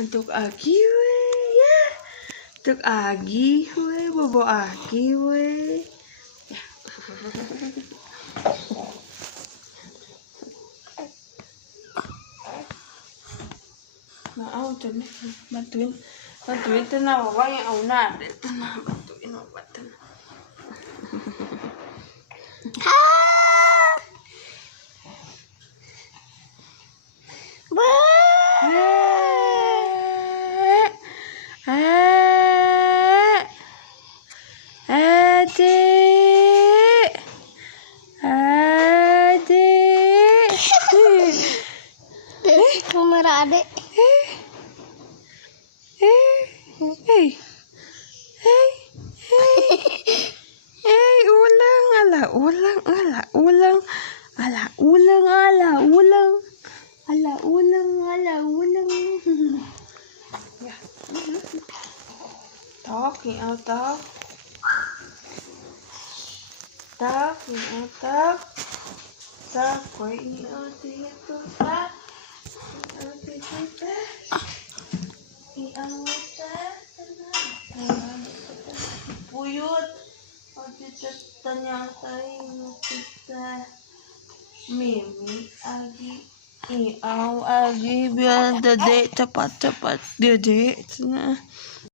Antuk agi we ya. Antuk agi we, bobo agi we. Ya. Mau tuh bantuin tenang orang yang auna deh tenang bantuin obat tenang. Kamera adek. Ulang. Ya. Tok, yang tok. Tak, yang tok. Tak, koi ini itu tak. Puyut ternyata ini kita Mimi agi biar dedek cepat-cepat dedek